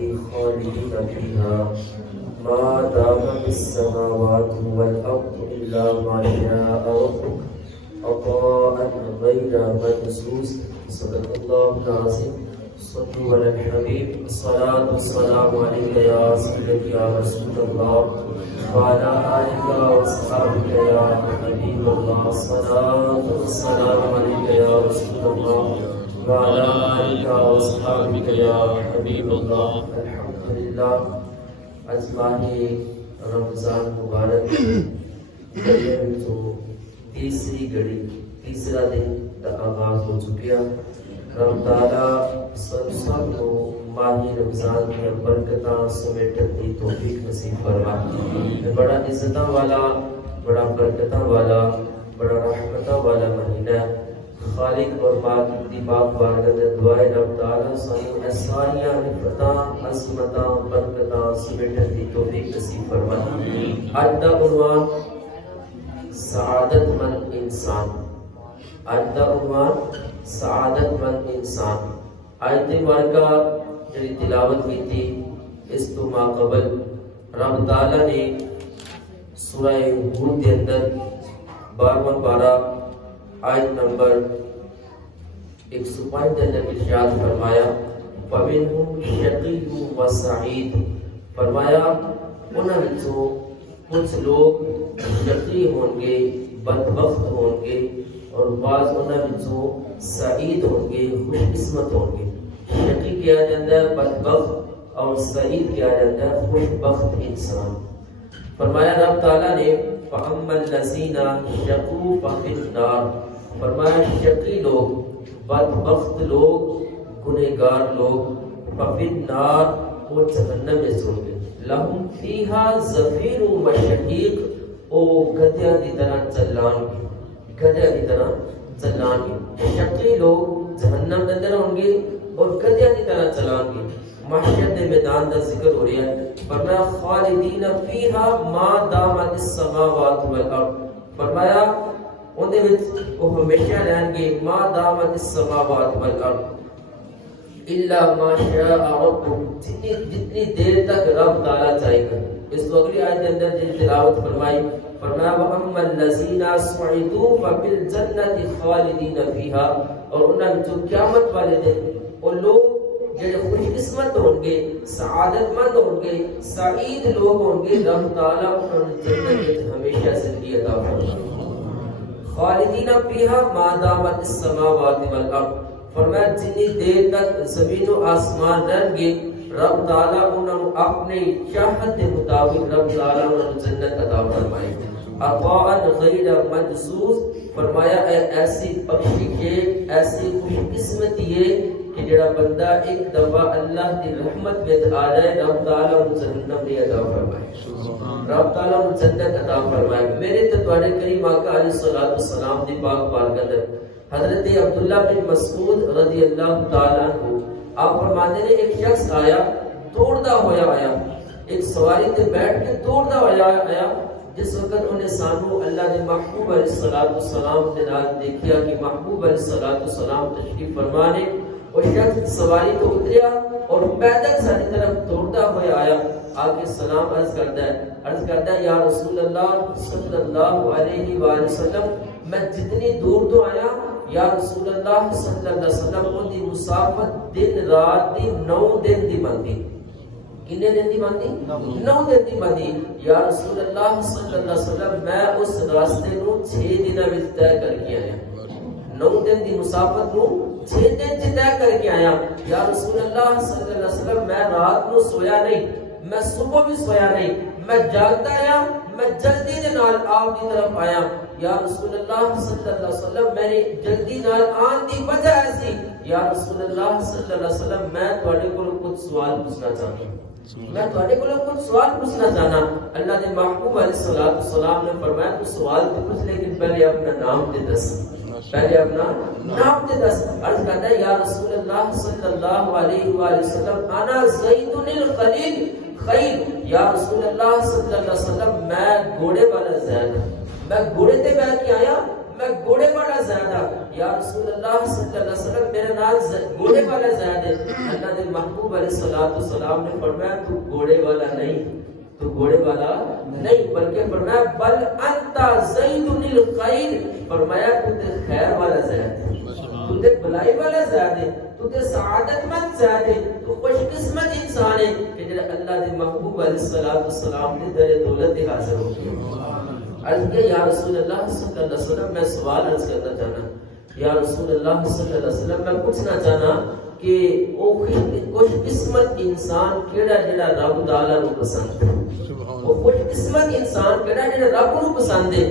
خالدين فيها ما دامت السماوات والأرض إلا ما شاء ربك عطاء غير مجزوز. صدق الله العظيم. صلوا على الحبيب. الصلاة والسلام عليك يا سيدي يا رسول الله وعلى آلك وصحبك يا حبيب الله. الصلاة والسلام عليك يا رسول الله وعلى آلك وصحبك يا حبیب اللہ. الحمدللہ. از ماہ رمضان مبارک تیسری گھڑی تیسرا دن کا آغاز ہو چکیا. رب تعالیٰ سب کو ماہ رمضان کی برکتاں سمیٹن کی توفیق نصیب فرما. بڑا عزتاں والا، بڑا برکتاں والا، بڑا رحمتاں والا مہینہ. خالق اور مالک دی پاک بارگاہ دعائے رب تعالیٰ سانو ساریاں نعمتاں عظمتاں برکتاں سمیٹن دی توفیق نصیب فرمائے. اج دا عنوان سعادت مند انسان. اج دا عنوان سعادت مند انسان. آیت مبارکہ جڑی تلاوت کی تھی اس تو ما قبل رب تعالیٰ نے سورہ ہود کے اندر 12واں پارہ آیت نمبر 105 کے اندر ارشاد فرمایا فَمِنْهُمْ شَقِيٌّ وَسَعِيدٌ. فرمایا انہاں وچوں کچھ لوگ شقی ہوں گے، بدبخت ہوں گے، اور بعض انہاں وچوں سعید ہوں گے، خوش قسمت ہوں گے. شقی کیا جاتا ہے بدبخت اور سعید کیا جاتا ہے خوش بخت انسان. فرمایا رب تعالیٰ نے فَأَمَّا الَّذِينَ شَقُوا فَفِي النَّارِ. فرمایا شقی لوگ، بدبخت لوگ، گنہگار لوگ فَفِي النَّارِ وہ جہنم میں ہوں گے. لَهُمْ فِيهَا زَفِيرٌ وَشَهِيقٌ او گدھیاں دی طرح چلان گے، گدھیاں دی طرح چلان گے. شقی لوگ جہنم کے اندر ہوں گے اور گدھیاں دی طرح چلان گے. محشر کے میدان کا ذکر ہو رہا ہے. فرمایا خالدین فیہا ما دامت السماوات والارض. فرمایا ان دے وچ وہ ہمیشہ رہیں گے ما دامت السماوات والارض الا ما شاء ربک، جتنی دیر تک رب تعالیٰ چاہے گا. اس کو اگلی آیت کے اندر جس تلاوت فرمائی فرمایا وَأَمَّا الَّذِينَ سُعِدُوا فَفِي الْجَنَّةِ خَالِدِينَ فِيهَا. اور انہاں جو قیامت والے دن وہ لوگ جڑے خوش قسمت ہوں گے، سعادت مند ہوں گے، سعید لوگ ہوں گے، رب تعالیٰ انہوں جنت میں ہمیشہ زندگی عطا فرمائے. خالدین فیہا ما دامت السماوات والارض. فرمایا جتنی دیر تک زمین و آسمان رہیں گے رب تعالیٰ انہوں اپنے چاہت کے مطابق رب تعالیٰ انہوں جنت عطا فرمائے. عطاء غیر مجزوز. فرمایا ایسی بخشش ہے، ایسی خوش قسمتی ہے کہ جڑا بندہ ایک دفعہ اللہ کی رحمت میں آ جائے رب تعالیٰ انہوں جہنم میں عطا فرمائے، رب تعالیٰ انہوں جنت عطا فرمائے. میرے تو تواڈے کریم آقا علیہ الصلوۃ والسلام دی پاک بارگاہ اندر حضرت عبداللہ بن مسعود رضی اللہ تعالیٰ عنہ آپ فرماتے ہیں ایک شخص آیا، دوڑدا ہویا آیا، ایک سواری تے بیٹھ کے دوڑدا ہویا آیا. جس وقت انہیں سانو اللہ کے محبوب علیہ الصلوۃ والسلام کے نال دیکھیا کہ محبوب علیہ الصلوۃ والسلام تشریف فرمانے، وہ شخص سواری تو اتریا اور پیدل ساری طرف دوڑتا ہوا آیا. آگے سلام عرض کرتا ہے یا رسول اللہ صلی اللہ علیہ وآلہ وسلم میں جتنی دور تو آیا یا رسول اللہ صلی اللہ علیہ وسلم ان دی مسافت دن رات دی 9 دن دی بندی. کنے دن دی بندی؟ 9 دن دی بندی. یا رسول اللہ صلی اللہ علیہ وسلم میں اس راستے نو 6 دنوں وچ طے کر کے آیا. 9 دن دی مسافت نو 6 دن چ طے کر کے آیا. یا رسول اللہ صلی اللہ علیہ وسلم میں رات نو سویا نہیں، میں صبح بھی سویا نہیں، میں جاگتا رہا، میں جلدی دے نال آپ کی طرف آیا. یا رسول اللہ صلی اللہ علیہ وسلم میری جلدی نال آن دی وجہ ایسی. یا رسول اللہ صلی اللہ علیہ وسلم میں تواڈے کول کچھ سوال پوچھنا چاہتا ہوں، میں تواڈے کول کچھ سوال پوچھنا چاہنا. اللہ دے محبوب علیہ الصلوۃ والسلام نے فرمایا تو سوال تو پوچھ لیکن پہلے اپنا نام تے دس، پہلے اپنا نام تے دس. عرض کرتا ہے یا رسول اللہ صلی اللہ علیہ وآلہ وسلم انا زید الخلیل خیل. یا رسول اللہ صلی اللہ علیہ وسلم میں گھوڑے والا زید، میں گھوڑے تے بیٹھ کے آیا، میں گھوڑے والا زیادہ. یا رسول اللہ صلی اللہ علیہ وسلم میرا نام گھوڑے والا زیادہ ہے. اللہ کے محبوب علیہ الصلوۃ والسلام نے فرمایا تو گھوڑے والا نہیں, تو گھوڑے والا نہیں, بلکہ فرمایا بل انت زید الخیر, فرمایا تو خیر والا زیادہ ہے, تو بھلائی والا زیادہ ہے, تو سعادت مند زیادہ ہے, تو خوش قسمت انسان ہے کہ جڑا اللہ کے محبوب علیہ الصلوۃ والسلام کے در دولت حاضر ہو گیا. عرض کیا یا رسول اللہ صلی اللہ علیہ وسلم میں سوال عرض کرنا چاہنا, یا رسول اللہ صلی اللہ علیہ وسلم میں پوچھنا چاہنا کہ وہ خوش قسمت انسان کیڑا جڑا رب تعالی نو پسند ہے, وہ خوش قسمت انسان کیڑا جڑا رب نو پسند ہے.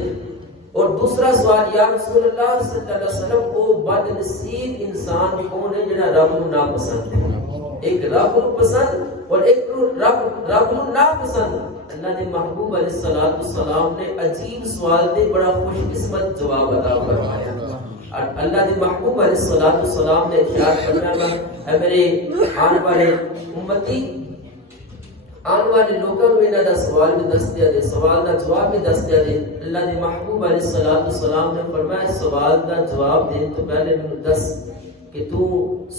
اور دوسرا سوال یا رسول اللہ صلی اللہ علیہ وسلم وہ بد نصیب انسان کون ہے جڑا رب نو ناپسند ہے. ایک رب نو پسند اور ایک رب نو ناپسند. اللہ نے محبوب علیہ الصلوۃ والسلام نے عجیب سوال دے بڑا خوش قسمت جواب عطا فرمایا. اللہ کے محبوب علیہ الصلوۃ والسلام نے ارشاد فرمایا اے میرے آنے والے امتی, آنے والے لوگوں کو انہاں دا سوال بھی دس دیا دے, سوال دا جواب بھی دس دیا دے. اللہ کے محبوب علیہ الصلوۃ والسلام نے فرمایا سوال دا جواب دین تو پہلے مجھے دس کہ تو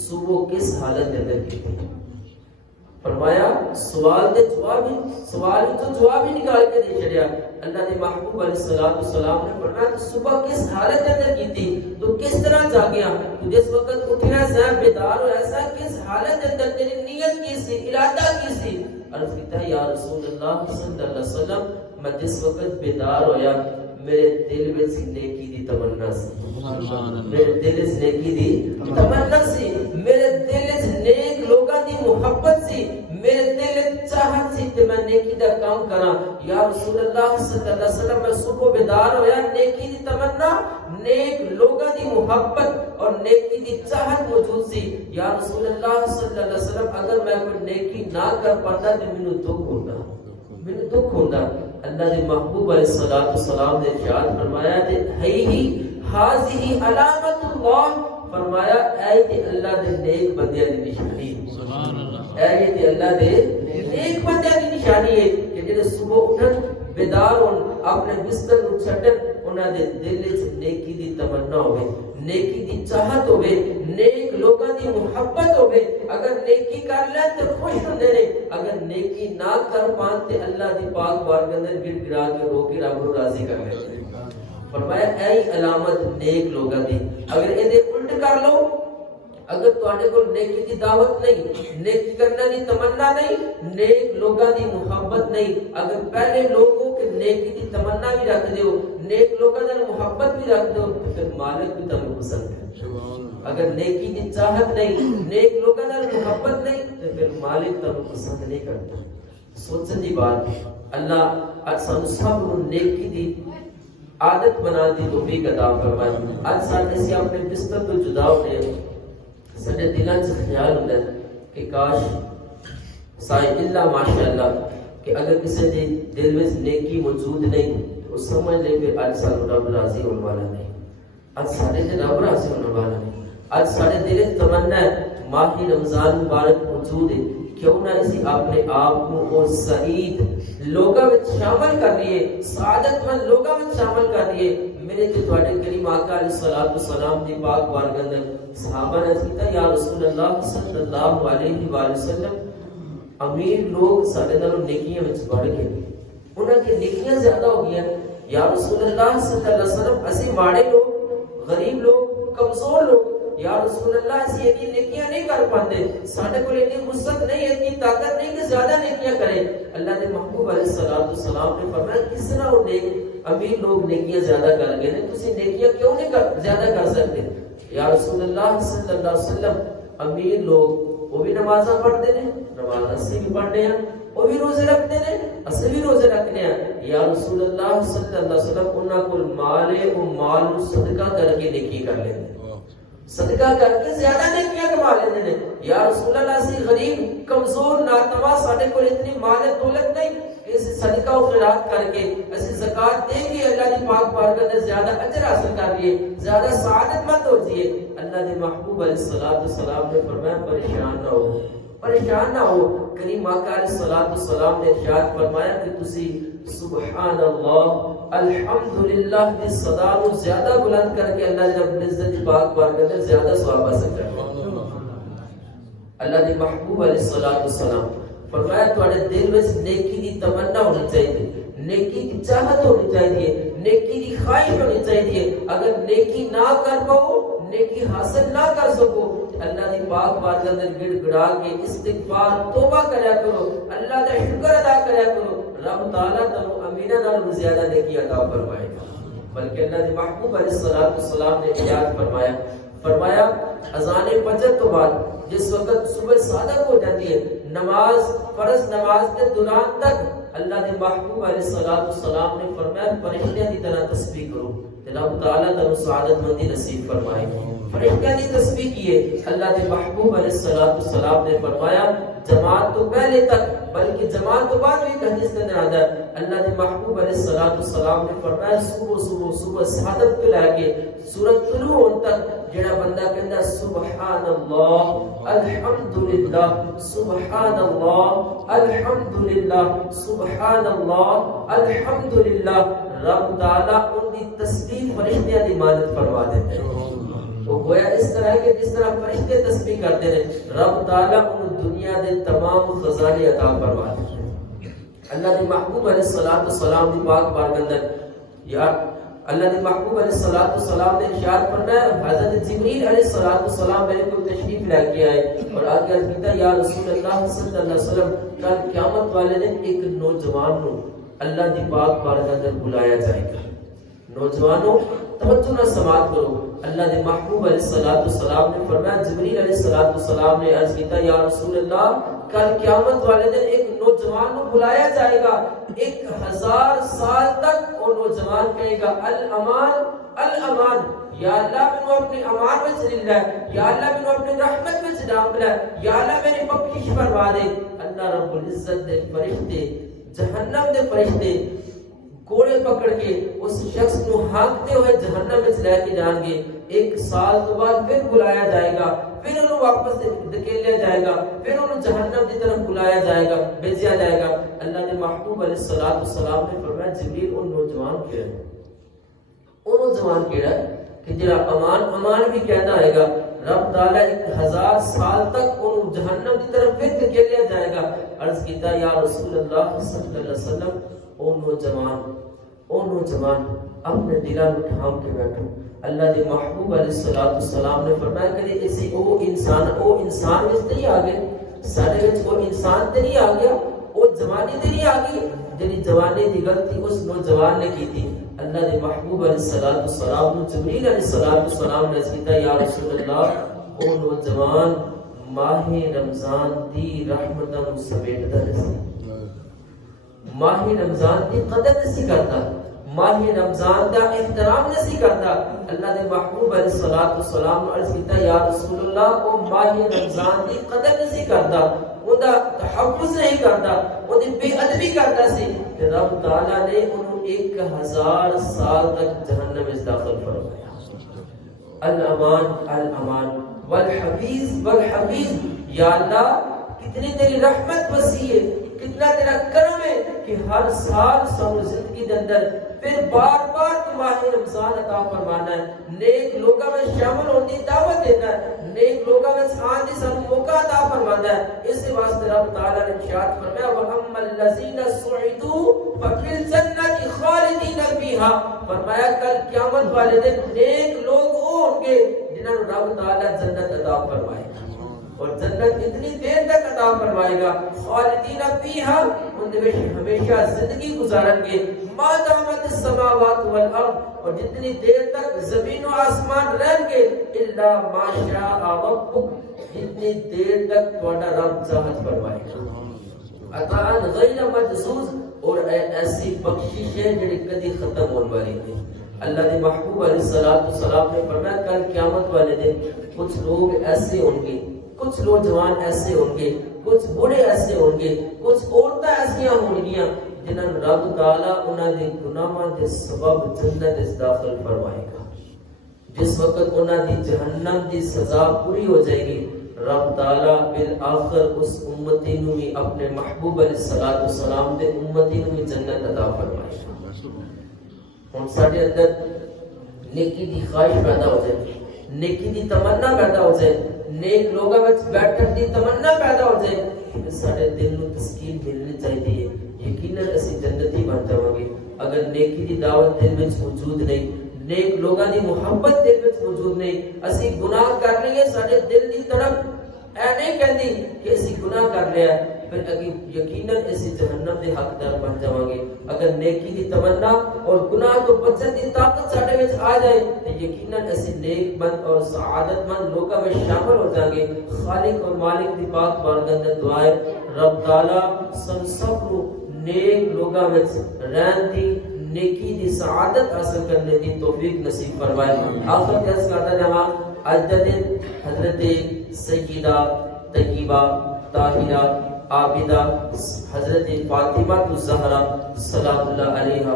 صبح کس حالت کے اندر کی تھی. فرمایا سوال دے جواب ہی, سوال ہی تو جواب ہی نکال کے دے چھڑیا. اللہ کے محبوب علیہ الصلوۃ والسلام نے فرمایا تو صبح کس حالت کے اندر کی تھی, تو کس طرح جاگیا, تو جس وقت اٹھنا ہے بیدار ہو, ایسا کس حالت کے اندر تیری نیت کی سی, ارادہ کی سی. عرض کیتا یا رسول اللہ صلی اللہ علیہ وسلم میں جس وقت بیدار ہویا میرے دل میں سی نیکی دی تمنا سی, میرے دل اس نیکی دی تمنا سی, میرے دل اس نیک لوگاں دی محبت سی, میرے دل چاہت سی کہ میں نیکی دا کام کراں. یا رسول اللہ صلی اللہ علیہ وسلم میں صبح بیدار ہویا, نیکی دی تمنا, نیک لوگاں دی محبت اور نیکی دی چاہت موجود سی. یا رسول اللہ صلی اللہ علیہ وسلم اگر میں کوئی نیکی نہ کر پاتا تو مینوں دکھ ہوندا, مینوں دکھ ہوندا. اللہ کے محبوب علیہ الصلوۃ والسلام نے ارشاد فرمایا کہ ہی ہاذہ علامت اللہ, فرمایا اے کہ اللہ دے نیک بندیاں دی نشانی, سبحان اللہ, اے کہ اللہ دے نیک بندیاں دی نشانی ہے کہ جڑے صبح اٹھن بیدار ہون, اپنے بستر نو چھڈن, انہاں دے دل وچ نیکی دی تمنا ہوے, نیکی دی چاہت ہوے, نیک لوگاں دی محبت ہوے. اگر نیکی کر لیں تو خوش ہوندے نے, اگر نیکی نہ کر پان تے اللہ دی پاک بارگاہ اندر گر گرا کے رو کے رب نو راضی کر لیندے. فرمایا اے علامت نیک لوگاں دی. اگر اے دے الٹ کر لو, اگر تواڈے کول نیکی دی دعوت نہیں, نیکی کرنے دی تمنا نہیں, نیک لوگاں دی محبت نہیں, اگر پہلے لوگوں کے نیکی دی تمنا بھی رکھ دیو, نیک لوگاں دی محبت بھی رکھ دیو, تو پھر مالک بھی تمہیں پسند ہے. اگر نیکی دی چاہت نہیں, نیک لوگاں دی محبت نہیں, تو پھر مالک تمہیں پسند نہیں کرتا. سوچن دی بات, اللہ سانو سب نو نیکی دی عادت بنا دی توفیق عطا فرمائے. اج ساڈے سی اپنے بستر تو جدا ہونے, سارے دلاں چ خیال ہوندا ہے کہ کاش سائے اللہ ماشاءاللہ کہ اگر کسی دے دل میں نیکی موجود نہیں تو سمجھ لے کہ اج سانو رب راضی ہونے والا نہیں, اج سارے تے رب راضی ہونے والا نہیں. اج سارے دل وچ تمنا ہے ماہ رمضان مبارک موجود ہے, کیوں نہ اسی اپنے آپ کو اور سعید لوگاں وچ شامل کر لیے, سعادت مند لوگاں وچ شامل کر لیے. میرے تے تواڈے کریم آقا علیہ الصلوۃ والسلام دی پاک بارگاہ اندر صحابہ نے کہا یا رسول اللہ صلی اللہ علیہ وآلہ وسلم امیر لوگ سارے نالوں نیکیاں وچ بڑھ گئے, انہاں کی نیکیاں زیادہ ہو گئی ہیں. یا رسول اللہ صلی اللہ علیہ وسلم اسی ماڑے لوگ, غریب لوگ, کمزور لوگ, یا رسول اللہ اسی اتنی نیکیاں نہیں کر پاندے, ساڈے کول اتنی وسعت نہیں, اتنی طاقت نہیں کہ زیادہ نیکیاں کریں. اللہ کے محبوب علیہ الصلوۃ والسلام نے فرمایا کس طرح وہ نیک امیر لوگ نیکیاں زیادہ کر گئے نے, تسی نیکیاں کیوں نہیں زیادہ کر سکتے؟ یا رسول اللہ صلی اللہ علیہ وسلم امیر لوگ وہ بھی نمازاں پڑھتے ہیں, نماز اسی بھی پڑھتے ہیں, وہ بھی روزے رکھتے ہیں, اسی بھی روزے رکھتے ہیں. یا رسول اللہ صلی اللہ علیہ وسلم انہاں کول مال ہے, وہ مال نو صدقہ کر کے نیکی کر لیندے, صدقہ کر کے زیادہ نیکیاں کما لیندے نے. یا رسول اللہ اسی غریب کمزور ناتواں ساڈے کول اتنی مال دولت نہیں کہ اس صدقہ و خیرات کر کے اسی زکات دے کے اللہ دی پاک بارگاہ میں زیادہ اجر حاصل کر لیے, زیادہ سعادت مند ہو جائے. اللہ دے محبوب علیہ الصلوۃ والسلام نے فرمایا پریشان نہ ہو, پریشان نہ ہو. کریم آقا علیہ الصلوۃ والسلام نے ارشاد فرمایا کہ تسی سبحان اللہ الحمدللہ دی صدا کو زیادہ بلند کر کے اللہ رب العزت پاک بارگاہ میں زیادہ ثواب حاصل کرنا. اللہ دے محبوب علیہ الصلوۃ والسلام فرمایا تواڈے دل وچ نیکی دی تمنا ہونی چاہیے, نیکی کی چاہت ہونی چاہیے, نیکی کی خواہش ہونی چاہیے. اگر نیکی نہ کر پاؤ, نیکی حاصل نہ کر سکو, اللہ دی پاک بارگاہ میں گڑ گڑا کے استغفار توبہ کریا کرو, اللہ دا شکر ادا کریا کرو. رب تعالیٰ تمہیں امینہ نال زیادہ نیکی عطا فرمائے گا. بلکہ اللہ دے محبوب علیہ الصلوۃ والسلام نے ارشاد فرمایا اذان فجر تو بعد جس وقت صبح صادق ہو جاتی ہے, نماز فرض نماز کے دوران تک اللہ دے محبوب علیہ الصلوۃ والسلام نے فرمایا فرشتوں کی طرح تسبیح کرو, اللہ تعالیٰ تمہیں سعادت مندی نصیب فرمائے. فرشتوں کی تسبیح کیے. اللہ دے محبوب علیہ الصلوۃ والسلام نے فرمایا جماعت تو پہلے تک بلکہ جماعت تو بعد بھی حدیث کے اندر آتا ہے. اللہ دے محبوب علیہ الصلوۃ والسلام نے فرمایا صبح صادق کو لے کے سورج طلوع ہون تک جڑا بندہ کہندا سبحان اللہ الحمدللہ سبحان اللہ الحمدللہ سبحان اللہ الحمدللہ, رب تعالیٰ ان کی تسبیح فرشتوں کی مانند فرما دیتے ہیں. تو گویا اس طرح کہ جس طرح فرشتے تسبیح کرتے ہیں, رب تعالیٰ ان دنیا دے تمام خزانے عطا فرما دیتے ہیں. اللہ دے محبوب علیہ الصلوۃ والسلام دی پاک بارگاہ اندر یا اللہ دے محبوب علیہ الصلوۃ والسلام نے ارشاد فرمایا حضرت جبریل علیہ الصلوۃ والسلام میرے کو تشریف لے کے آئے اور آج عرض کیتا یا رسول اللہ صلی اللہ علیہ وسلم کل قیامت والے دن ایک نوجوان کو اللہ دی پاک بارگاہ اندر بلایا جائے گا. نوجوانوں توجہ نہ سماعت کرو. اللہ دے محبوب علیہ الصلوۃ والسلام نے فرمایا جبریل علیہ الصلوۃ والسلام نے عرض کیتا یا رسول اللہ کل قیامت والے دن ایک نوجوان کو بلایا جائے گا, 1000 سال تک وہ نوجوان کہے گا الامان الامان, یا اللہ میں اپنے امان میں چل رہا ہے, یا اللہ میں اپنے رحمت میں ڈانپ رہا ہے, یا اللہ میری بخشش فرما دے. اللہ رب العزت دے فرشتے جہنم دے فرشتے کوڑے پکڑ کے اس شخص کو ہانکتے ہوئے جہنم میں لے کے جان گے. 1 سال کے بعد پھر بلایا جائے گا, پھر انہوں واپس دھکیلیا جائے گا, پھر انہوں جہنم کی طرف بلایا جائے گا, بھیجا جائے گا. اللہ نے محبوب علیہ الصلوۃ والسلام نے فرمایا جبریل ان نوجوان کیا ہے, وہ نوجوان کیڑا ہے کہ جڑا امان بھی کہنا آئے گا. رب تعالیٰ 1000 سال تک ان جہنم کی طرف پھر دھکیلیا جائے گا. عرض کیتا یا رسول اللہ صلی اللہ علیہ وسلم او نوجوان اپنے دلوں کو تھام کے بیٹھو. اللہ دے محبوب علیہ الصلوۃ والسلام نے فرمایا کہ ایسے او انسان وچ نہیں آ گئے, سارے وچ وہ انسان تے نہیں آ گیا, وہ جوانی تے نہیں آ گئی جڑی جوانی دی غلطی اس نوجوان نے کی تھی. اللہ دے محبوب علیہ الصلوۃ والسلام جبریل علیہ الصلوۃ والسلام نے کہا یا رسول اللہ او نوجوان ماہ رمضان دی رحمتاں سمیٹدا نہیں, ماہ رمضان کی قدر نہیں کرتا, ماہ رمضان کا احترام نہیں کرتا. اللہ نے محبوب علیہ الصلوۃ والسلام نے عرض کیتا یا رسول اللہ وہ ماہ رمضان کی قدر نہیں کرتا, وہ دا تحفظ نہیں کرتا, وہ دی بے ادبی کرتا سی. رب تعالیٰ نے انہوں 1000 سال تک جہنم میں داخل فرمایا. الامان الامان والحفیظ والحفیظ, یا اللہ کتنی تیری رحمت وسیع ہے, کتنا تیرا کرم ہے کہ ہر سال سانو زندگی دے اندر پھر بار بار ماہ رمضان عطا فرمانا ہے, نیک لوگوں میں شامل ہونے کی دعوت دیتا ہے, نیک لوگوں میں آنے کی سانو موقع عطا فرمانا ہے. اس واسطے رب تعالیٰ نے ارشاد فرمایا وَأَمَّا الَّذِينَ سُعِدُوا فَفِي الْجَنَّةِ خَالِدِينَ فِيهَا, فرمایا کل قیامت والے دن نیک لوگ ہوں گے جنہوں نے رب تعالیٰ جنت عطا فرمائے گا, اور جنت اتنی دیر تک عطا فرمائے گا, خالدین فیہا, ان میں ہمیشہ زندگی گزارن گے, ما دامت السماوات والارض, اور جتنی دیر تک زمین و آسمان رہیں گے, الا ما شاء ربک, جتنی دیر تک تمہارا رب چاہت فرمائے گا. عطاء غیر مجزوز, اور ایسی بخشش ہے جڑی کدی ختم ہونے والی نہیں. اللہ نے محبوب علیہ الصلوۃ والسلام نے فرمایا کل قیامت والے دن کچھ لوگ ایسے ہوں گے, کچھ نوجوان ایسے ہوں گے, کچھ بوڑھے ایسے ہوں گے, کچھ عورتیں ایسی ہوں گی جنہوں نے رب تعالیٰ انہوں نے گناہاں دے سبب جنت اس داخل فرمائے گا. جس وقت انہوں نے جہنم دی سزا پوری ہو جائے گی, رب تعالی بالآخر اس امتی نو بھی اپنے محبوب علیہ الصلوۃ والسلام دے امتی نو بھی جنت عطا فرمائے. ہن ساڈے اندر نیکی دی خواہش پیدا ہو جائے, نیکی دی تمنا پیدا ہو جائے, نیک لوگاں وچ بیٹھن دی تمنا پیدا ہو جائے, کہ ساڈے دل نو تسکین ملنی چاہیے. یقیناً اسی جنتی بن جاواں گے. اگر نیکی دی دعوت دل وچ موجود نہیں, نیک لوگاں دی محبت دل وچ موجود نہیں, اسی گناہ کر لیے, ساڈے دل دی طرف اے نہیں کہندی کہ اسی گناہ کر لیا, پھر اگر یقیناً اسی جہنم دے حقدار بن جاواں گے. اگر نیکی دی تمنا اور گناہ تو بچن دی طاقت ساڈے وچ آ جائے تو یقیناً اسی نیک مند اور سعادت مند لوکاں وچ شامل ہو جاں گے. خالق اور مالک دی پاک بارگاہ اندر دعا ہے رب تعالی سب کو نیک لوگاں وچ رہن دی, نیکی دی سعادت حاصل کرنے دی توفیق نصیب فرمائے. آخر کیس کرتا جمع آج دن حضرت سیدہ طیبہ طاہرہ عابدہ حضرت فاطمہ الزہرا سلام اللہ علیہا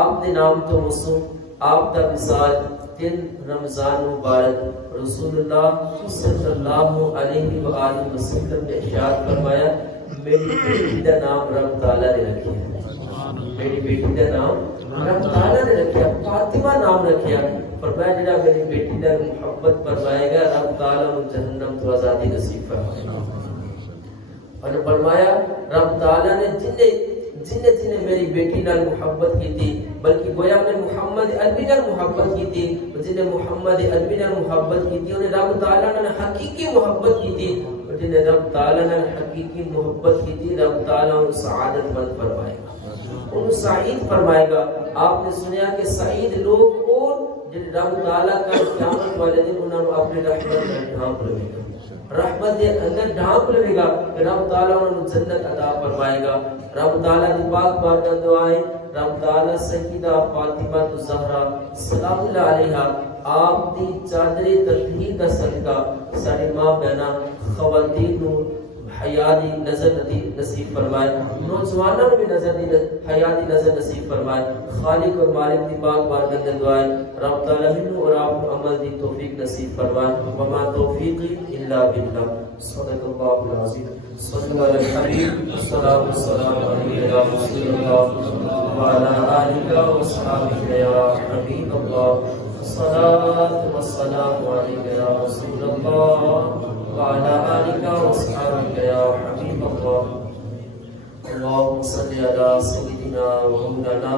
آپ دے نام تو موسوم, آپ دا مثال 3 رمضان مبارک رسول اللہ صلی اللہ علیہ وآلہ وسلم نے ارشاد فرمایا میری بیٹی دا نام رب تعالیٰ نے رکھیا, میری بیٹی دا نام رب تعالیٰ نے رکھیا, فاطمہ نام رکھیا. فرمایا جڑا میری بیٹی دا محبت فرمائے گا رب تعالیٰ ان جہنم تو آزادی نصیب فرمائے گا. اور فرمایا رب تعالیٰ نے جن میری بیٹی نال محبت کی تھی, بلکہ گویا میں محمد عربی نال محبت کی تھی, جن محمد عربی نال محبت کی تھی انہیں رب تعالیٰ نے حقیقی محبت کی تھی, اور جن رب تعالیٰ نے حقیقی محبت کی تھی رب تعالیٰ ان سعادت مند فرمائے گا, ان سعید فرمائے گا. آپ نے سنیا کہ سعید لوگ اور جن رب تعالیٰ کا قیامت والے دن انہوں نے اپنے رحمت میں ڈھانپ لے گا, رحمت دے اندر ڈھانپ لے گا, رب تعالیٰ انہوں جنت عطا فرمائے گا. رب تعالیٰ دی پاک بارگاہ دعائیں رب تعالیٰ سیدہ فاطمہ الزہرا سلام اللہ علیہا آپ دی چادر تطہیر کا صدقہ سارے ماں بہناں خواتین نو حیاتی نظر نصیب فرمائے, نوجوانوں بھی نظر حیاتی نظر نصیب فرمائے. خالق اور مالک دی پاک بارگاہ میں دعائیں رب تعالیٰ منو اور آپ عمل دی توفیق نصیب فرمائے. وما توفیقی الا باللہ. صدق اللہ العظیم. صلی اللہ علیہ الحبیب. السلام علیکم یا رسول اللہ وعلی آلہ وصحبہ یا حبیب اللہ. الصلاۃ والسلام علیک یا رسول اللہ وعلى آلك وأصحابك يا حبيب الله. اللهم صل على سيدنا ومولانا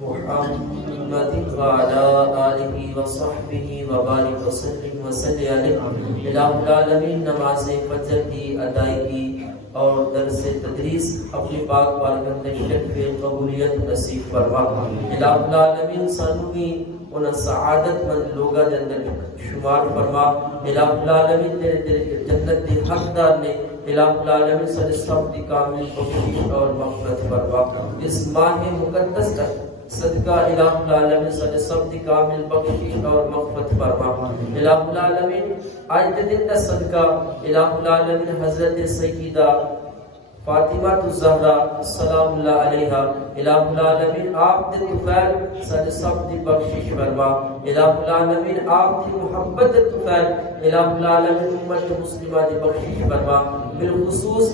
محمد وعلى آله وصحبه وبارك وسلم وصل عليه. الہ العالمین نماز فجر کی ادائیگی اور درس تدریس اپنی پاک بارگاہ میں شرف قبولیت نصیب فرما. الہ العالمین سانو بھی ان سعادت مند لوگا دے اندر شمار فرما. الہ العالمین تیرے جنت کے حقدار نے الہ العالمین سارے سب کی کامل بخشش اور مغفرت فرما. اس ماہ مقدس کا صدقہ الہ العالمین سارے سب کی کامل بخشش اور مغفرت فرما. الہ العالمین آج کے دن کا صدقہ الہ العالمین حضرت سیدہ فاطمہ الزہرا سلام اللہ علیہا الہ العالمین آپ دے طفیل سارے سب دی بخشش فرما. الہ العالمین آپ دی محبت دے طفیل الہ العالمین امت مسلمہ دی بخشش فرما. بالخصوص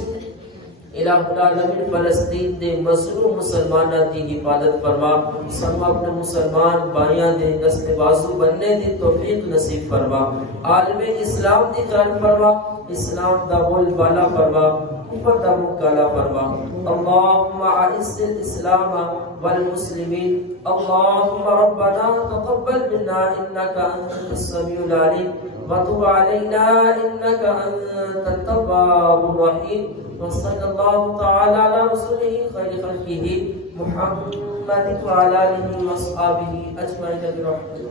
الہ العالمین فلسطین دے مظلوم مسلمانہ دی حفاظت فرما. سب اپنے مسلمان بھائیاں دے دست بازو بننے دی توفیق نصیب فرما. عالم اسلام دی خیر فرما, اسلام دا بول بالا فرما, کفر دا مکالا فرما. اللہم اعز الاسلام والمسلمین. اللہم ربنا تقبل منا انکا انت السمیع العلیم وتب علینا انکا انت التواب الرحیم. وصلی اللہ تعالی علی رسولہ خیر خلقہ محمد وعلی آلہ وصحبہ اجمعین برحمتہ.